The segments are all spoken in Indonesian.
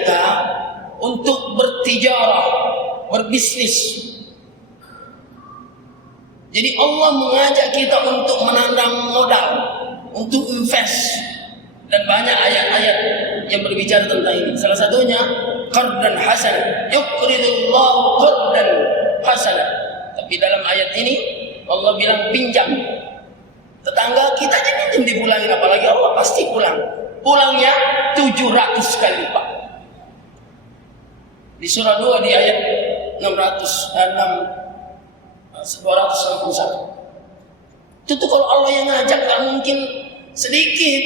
kita untuk bertijarah, berbisnis. Jadi Allah mengajak kita untuk menanam modal, untuk invest. Dan banyak ayat-ayat yang berbicara tentang ini. Salah satunya qardan hasan, yuqridullahu qardan hasan. Tapi dalam ayat ini Allah bilang pinjam. Tetangga kita aja pinjam dipulangin, apalagi Allah pasti pulang. Pulangnya 700 kali lipat. Di surah 2 di ayat 261. Itu kalau Allah yang ngajak gak mungkin sedikit.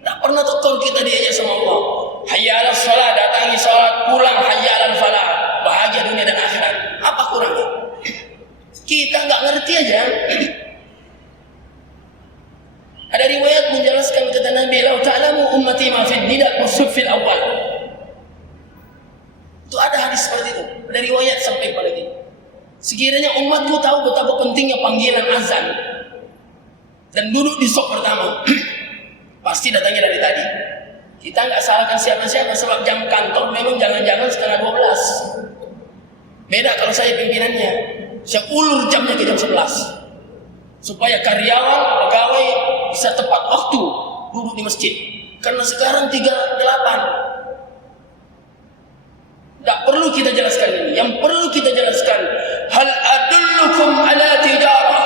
Tak pernah tuh kalau kita diajak sama Allah. Hayya 'alas shalah, datangi salat, pulang hayya 'alal falah. Bahagia dunia dan akhirat. Apa kurangnya? Kita nggak ngerti aja. Ada riwayat menjelaskan kata Nabi, "Lau ta'lamu ummati ma fid nida wasufil awal." Itu ada hadis seperti itu. Ada riwayat sampai pada itu. Sekiranya umatku tahu betapa pentingnya panggilan azan dan duduk di sop pertama, pasti datangnya dari tadi. Kita nggak salahkan siapa-siapa, sebab jam kantor memang jangan-jangan setengah 12. Beda kalau saya pimpinannya, saya ulur jamnya ke jam 11 supaya karyawan, pegawai bisa tepat waktu duduk di masjid. Karena sekarang 38. Tak perlu kita jelaskan ini. Yang perlu kita jelaskan, hal adullukum ala tijarah.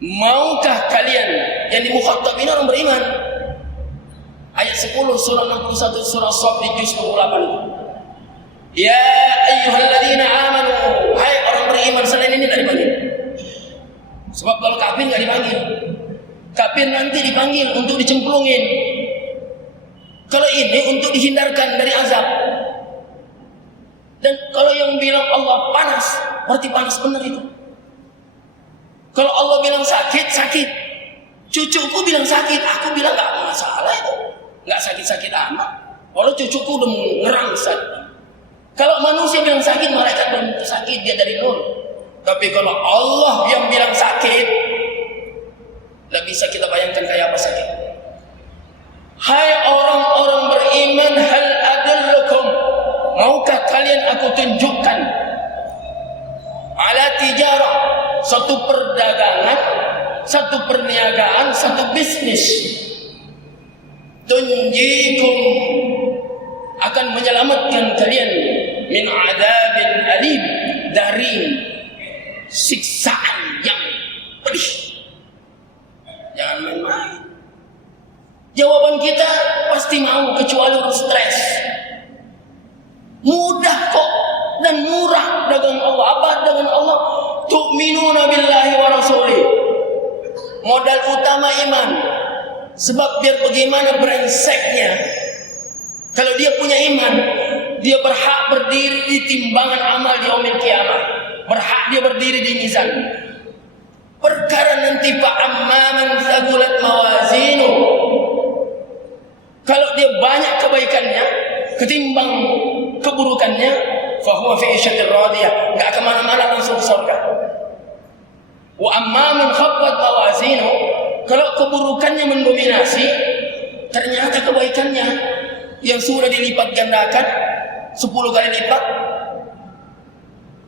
Maukah kalian, yang dimukhatabin orang beriman? Ayat 10 surah 61 surah Shaf di juz 28 itu. Ya ayyuhalladzina amanu, hai orang beriman, selain ini tidak dipanggil. Sebab kalau kafir nggak dipanggil. Kafir nanti dipanggil untuk dicemplungin. Kalau ini untuk dihindarkan dari azab. Dan kalau yang bilang Allah panas, berarti panas benar itu. Kalau Allah bilang sakit, sakit. Cucuku bilang sakit, aku bilang nggak masalah itu. Nggak sakit-sakit amat. Walau cucuku udah ngerangsat. Kalau manusia bilang sakit, malaikat belum tentu sakit, dia dari nol. Tapi kalau Allah yang bilang sakit, nggak bisa kita bayangkan kayak apa sakit. Hai orang-orang beriman, hal adullukum, maukah kalian aku tunjukkan ala tijarah, satu perdagangan, satu perniagaan, satu bisnis, tunjikum, akan menyelamatkan kalian min adabin alim, dari siksaan yang pedih. Jangan main-main. Jawaban kita pasti mau, kecuali urus stres. Mudah kok dan murah dagang Allah. Apa dagang Allah? Tu'minuna billahi wa rasulih. Modal utama iman. Sebab biar bagaimana brengseknya, kalau dia punya iman, dia berhak berdiri di timbangan amal di yaumil kiamah. Berhak dia berdiri di mizan. Perkara nanti fa'amman thaqulat mawazinu, kalau dia banyak kebaikannya ketimbang keburukannya, fahuwa fi 'ishatir radiyah, enggak kemana-mana, langsung ke surga. Wa amma man khaffat mawazinu, kalau keburukannya mendominasi, ternyata kebaikannya yang sudah dilipat gandakan 10 kali lipat.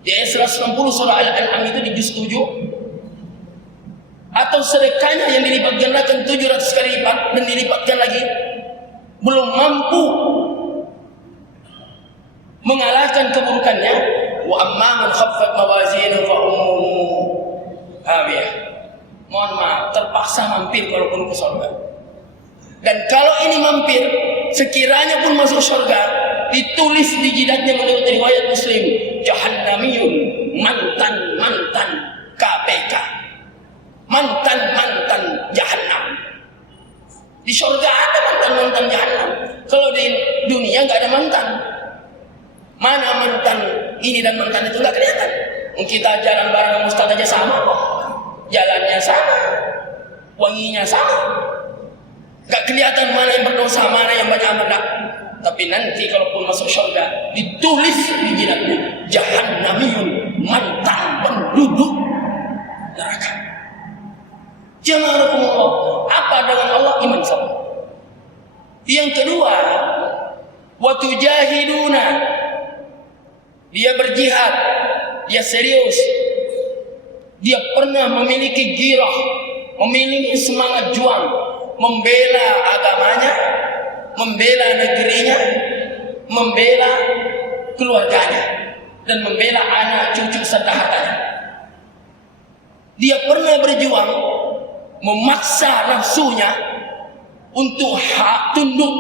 Di ayat 160 surah Al-An'am itu di juz 7. Atau sedekahnya yang dilipat gandakan 700 kali lipat dan dilipatkan lagi, belum mampu mengalahkan keburukannya. Wa amma man khaffat mawazinu fa ummuhu hawiyah. Mohon maaf, terpaksa mampir kalaupun ke surga. Dan kalau ini mampir, sekiranya pun masuk surga, ditulis di jidatnya menurut riwayat Muslim, jahannamiyun, mantan KPK, mantan jahannam. Di surga ada mantan jahannam. Kalau di dunia nggak ada mantan. Mana mantan ini dan mantan itu nggak kelihatan. Kita jalan bareng sama Ustaz aja sama kok. Jalannya sama, wanginya sama. Nggak kelihatan mana yang berdosa, mana yang banyak amal. Tapi nanti kalaupun masuk surga, ditulis di jidatnya, jahannamiyun, mantan penduduk neraka. Jamaah Allah, apa dengan Allah? Iman sama. Yang kedua, wa tujahiduna, dia berjihad, dia serius, dia pernah memiliki girah, memiliki semangat juang, membela agamanya, membela negerinya, membela keluarganya, dan membela anak cucu serta hartanya. Dia pernah berjuang, memaksa nafsunya untuk tunduk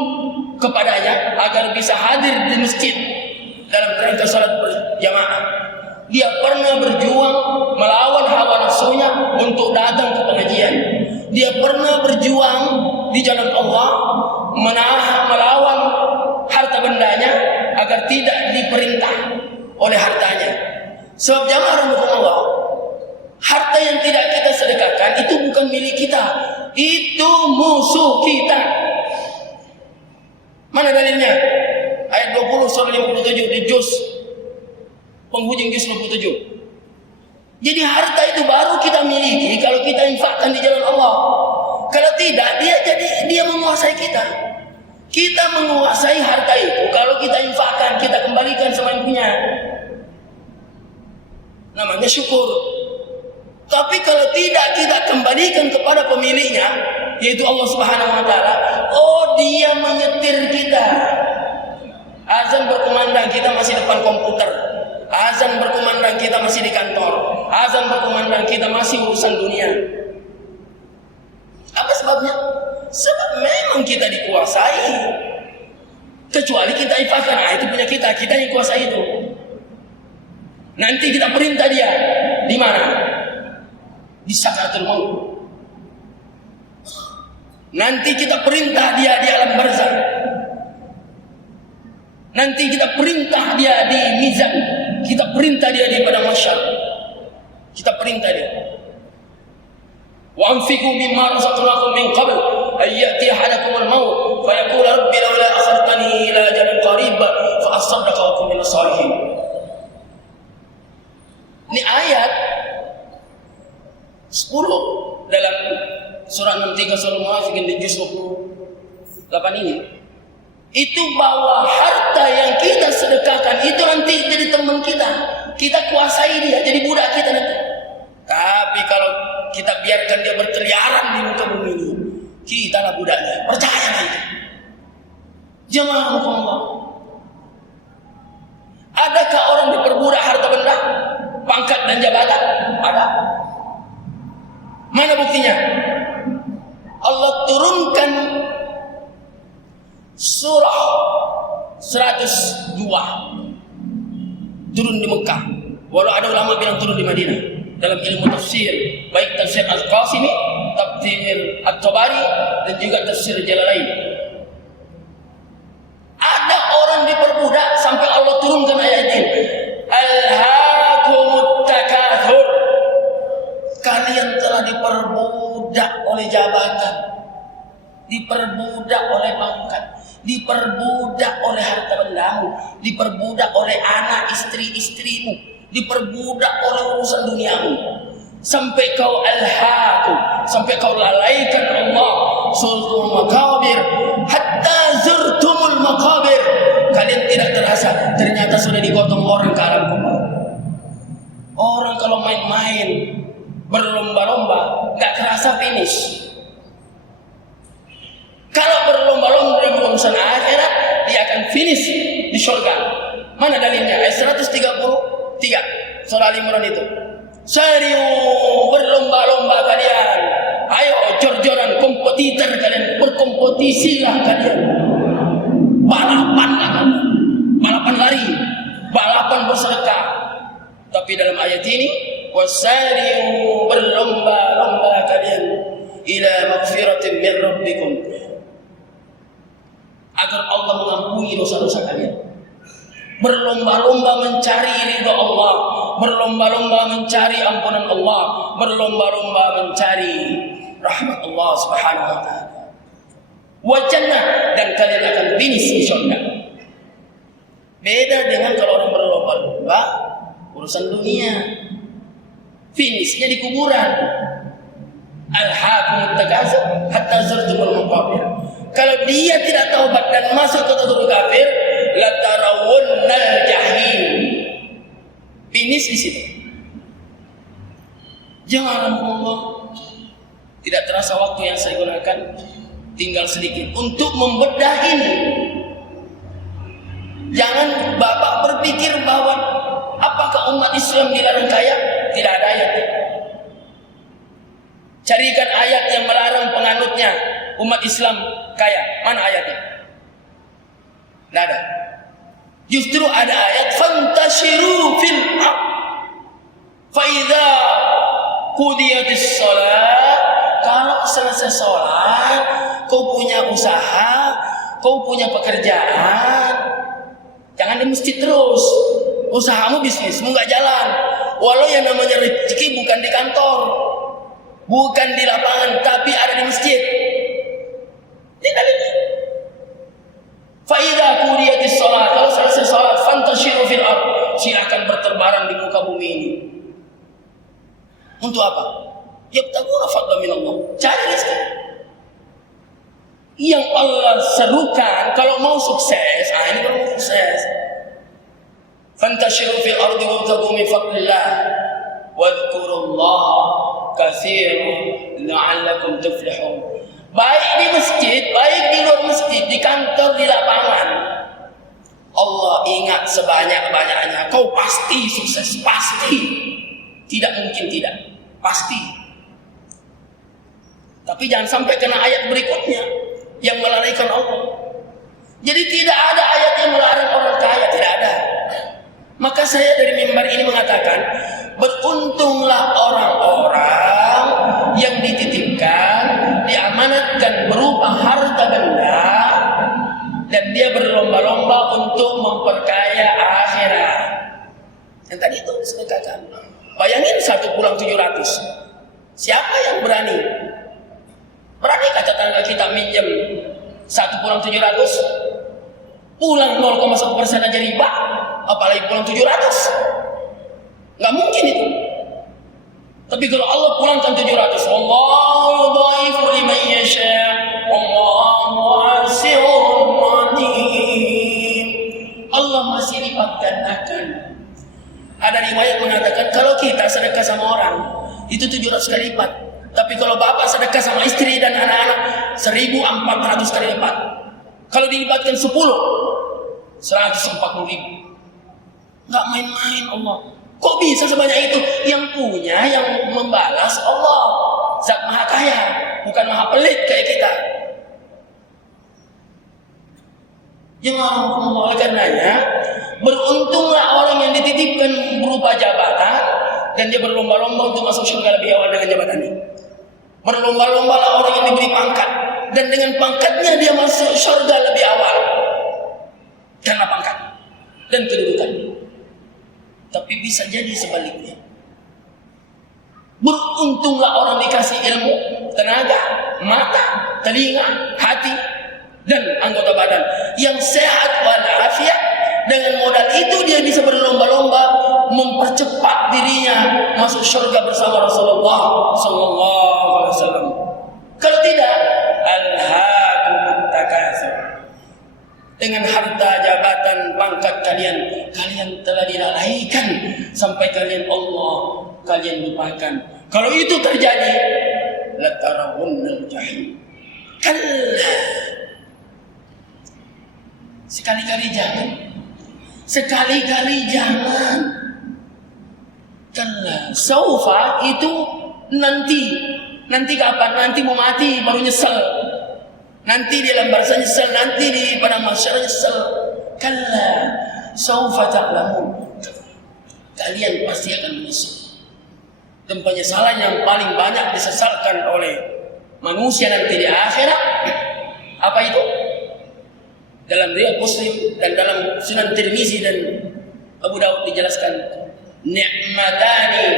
kepadanya agar bisa hadir di masjid dalam rangka salat berjamaah. Dia pernah berjuang melawan hawa nafsunya untuk datang ke pengajian. Dia pernah berjuang di jalan Allah, melawan harta bendanya agar tidak diperintah oleh hartanya. Sebab jamaah rahmatullah, harta yang tidak kita sedekahkan itu bukan milik kita, itu musuh kita. Mana dalilnya? Ayat 20 surah 57 di juz penghujung juz 57. Jadi harta itu baru kita miliki kalau kita infakkan di jalan Allah. Kalau tidak, dia menguasai kita. Kita menguasai harta itu kalau kita infakkan, kita kembalikan sama yang punya. Namanya syukur. Tapi kalau tidak kita kembalikan kepada pemiliknya, yaitu Allah Subhanahu wa taala, oh dia menyetir kita. Azan berkumandang, kita masih depan komputer. Azan berkumandang, kita masih di kantor. Azan berkumandang, kita masih urusan dunia. Apa sebabnya? Sebab memang kita dikuasai. Kecuali kita infakkan, itu punya kita yang kuasai itu. Nanti kita perintah dia di mana? Di sakaratul maut. Nanti kita perintah dia di alam barzakh. Nanti kita perintah dia di mizan. Kita perintah dia di padang mahsyar. Kita perintah dia. Wa anfiqu mimma razaqnakum min qabl ay ya'ti ahadakumul maut fa yaqulu rabbi laula akhartani ila ajalin qarib fa asaddaqa wa akun minas salihin. Ini ayat 10 dalam surah 63 surah Munafiqun di juz 28 ini. Itu bahwa harta yang kita sedekahkan itu nanti jadi teman kita. Kita kuasai dia, jadi budak kita nanti. Tapi kalau kita biarkan dia berkeliaran di muka bumi ini, kita lah budaknya. Percaya nanti. Jemaah Allah. Adakah orang diperbudak harta benda, pangkat dan jabatan? Ada. Mana buktinya? Allah turunkan surah 102 turun di Mekah. Walau ada ulama bilang turun di Madinah. Dalam ilmu tafsir, baik tafsir Al-Qasimi, tafsir At-Tabari, dan juga tafsir Jalalain. Ada orang diperbudak sampai Allah turunkan ayat ini. Alhaakumut takatsur. Kalian telah diperbudak oleh jabatan, diperbudak oleh pangkat, diperbudak oleh harta bendamu, diperbudak oleh anak istri-istrimu, diperbudak oleh urusan duniamu, sampai kau alhaakum, sampai kau lalaikan Allah, sultul makabir, hatta zurtumul makabir. Kalian tidak terasa, ternyata sudah digotong orang ke alam kubur. Orang kalau main-main berlomba-lomba nggak terasa finish. Kalau berlomba-lomba di urusan akhirat, dia akan finish di surga. Mana dalilnya? Ayat 133 surah Al-Imran itu. Serius berlomba-lomba kalian. Ayo jor-joran, kompetitor kalian, berkompetisilah kalian. Balapan kalian. Balapan lari, balapan bersedekah. Tapi dalam ayat ini, wasari'u berlomba-lomba kalian ila maghfiratin min rabbikum, agar Allah mengampuni dosa-dosa kalian. Berlomba-lomba mencari ridha Allah, berlomba-lomba mencari ampunan Allah, berlomba-lomba mencari rahmat Allah Subhanahu wa taala. Wa jannah, dan kalian akan finish di surga. Beda dengan kalau orang berlomba-lomba urusan dunia, finishnya di kuburan. Alhaakumut takatsur hatta zurtumul maqabir. Kalau dia tidak tahu masuk kategori kafir, latarawunnal jahim. Finish di situ. Jangan Allah. Tidak terasa waktu yang saya gunakan tinggal sedikit untuk membedah ini. Jangan Bapak berpikir bahwa apakah umat Islam dilarang kaya? Tidak ada ayatnya. Carikan ayat yang melarang penganutnya umat Islam kaya. Mana ayatnya? Tidak ada. Justru ada ayat fantashiru fil ardh fa idza qudiyatis shalah. Kalau selesai sholat, kau punya usaha, kau punya pekerjaan, jangan di masjid terus. Usahamu, bisnismu nggak jalan. Walau yang namanya rezeki bukan di kantor, bukan di lapangan, tapi ada di masjid. Tidak lagi. Faidah qudiyatis sholat. Kalau selesai sholat, fantashiru fil ardh. Silakan berterbaran di muka bumi ini. Untuk apa? Yabtaguna fadlan min Allah. Cari rezeki. Yang Allah serukan kalau mau sukses, ini kalau mau sukses. Fantashiru fil ardi wabtaghu min fadlillah wadhkurullaha katsiran la'allakum tuflihun. Baik di masjid, baik di luar masjid, di kantor, di lapangan. Allah ingat sebanyak-banyaknya. Kau pasti sukses, pasti. Tidak mungkin tidak, pasti. Tapi jangan sampai kena ayat berikutnya yang melalaikan Allah. Jadi tidak ada ayat yang melarang orang kaya, tidak ada. Maka saya dari mimbar ini mengatakan, beruntunglah orang-orang yang dititipkan, diamanatkan berupa harta benda, dan dia berlomba-lomba untuk memperkaya akhirat. Yang tadi itu saya katakan. Bayangin satu pulang 700. Siapa yang berani? Berani kata tetangga kita minjem 1 pulang 700? Pulang 0,1% aja riba, apalagi pulang 700? Nggak mungkin itu. Tapi kalau Allah pulangkan 700, Allahu dhaifu liman yasha, Allahu wasi'un alim. Allah masih lipat gandakan. Ada riwayat mengatakan kalau kita sedekah sama orang itu 700 kali lipat. Tapi kalau bapak sedekah sama istri dan anak-anak 1.400 kali lipat. Kalau dilipatkan 10, 140.000. Nggak main-main Allah. Kok bisa sebanyak itu? Yang punya, yang membalas Allah. Zat maha kaya, bukan maha pelit kayak kita. Yang oleh karenanya, beruntunglah orang yang dititipkan berupa jabatan dan dia berlomba-lomba untuk masuk surga lebih awal dengan jabatan ini. Berlomba-lombalah orang yang diberi pangkat, dan dengan pangkatnya dia masuk surga lebih awal karena pangkat dan kedudukan. Tapi bisa jadi sebaliknya. Beruntunglah orang dikasih ilmu, tenaga, mata, telinga, hati, dan anggota badan yang sehat walafiat. Dengan modal itu dia bisa berlomba-lomba mempercepat dirinya masuk surga bersama Rasulullah sallallahu alaihi wasallam. Kalau tidak, alhaakumut takatsur. Dengan harta, jabatan, pangkat kalian telah dilalaikan sampai kalian lupakan. Kalau itu terjadi, latarawunnal jahim. Kalla. Sekali-kali jangan. Kalla. Saufa itu nanti kapan? Nanti mau mati baru nyesel. Nanti di alam barzah nyesel, nanti di padang mahsyar nyesel. Kalla saufa ta'lamun. Kalian pasti akan menyesal. Dan penyesalan yang paling banyak disesalkan oleh manusia nanti di akhirat, apa itu? Dalam riwayat Muslim dan dalam Sunan Tirmizi dan Abu Daud dijelaskan, ni'matani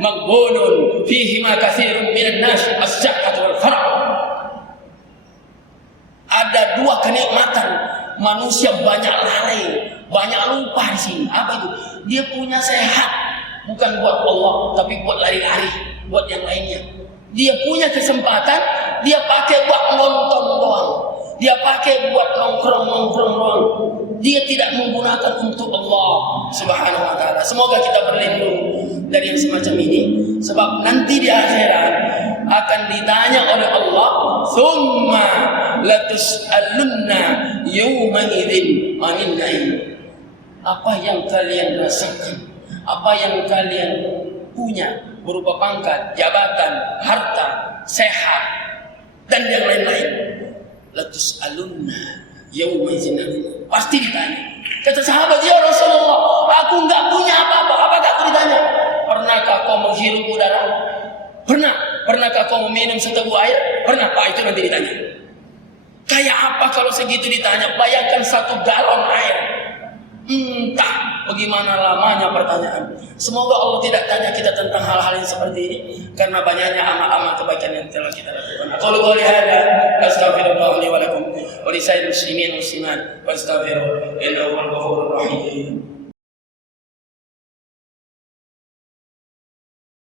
maghbunun fihima katsirun minan nas as-sihhatu wal farah. Ada 2 kenikmatan manusia banyak lalai, banyak lupa di sini. Apa itu? Dia punya sehat, bukan buat Allah, tapi buat lari-lari, buat yang lainnya. Dia punya kesempatan, dia pakai buat nonton doang. Dia pakai buat nongkrong Dia tidak menggunakan untuk Allah Subhanahu wa taala. Semoga kita berlindung dari yang semacam ini, sebab nanti di akhirat akan ditanya oleh Allah, "Tsumma latus'alunna yawma idzin 'anil na'im." Apa yang kalian rasakan, apa yang kalian punya berupa pangkat, jabatan, harta, sehat, dan yang lain-lain, latus'alunna yawma idzin 'anil na'im. Pasti ditanya. Kata sahabat, "Ya Rasulullah, aku enggak punya apa-apa. Apakah aku ditanya? Pernahkah kau menghirup udara? Pernah. Pernahkah kau meminum seteguk air? Pernah." Pak, itu nanti ditanya. Kayak apa kalau segitu ditanya? Bayangkan 1 galon air. Entah bagaimana lamanya pertanyaan. Semoga Allah tidak tanya kita tentang hal-hal yang seperti ini, karena banyaknya amal-amal kebaikan yang telah kita lakukan. Qul qouli hadza astaghfirullah li wa lakum wa li sairil muslimin muslimat wastaghfiruh innahu huwal ghafurur rahim.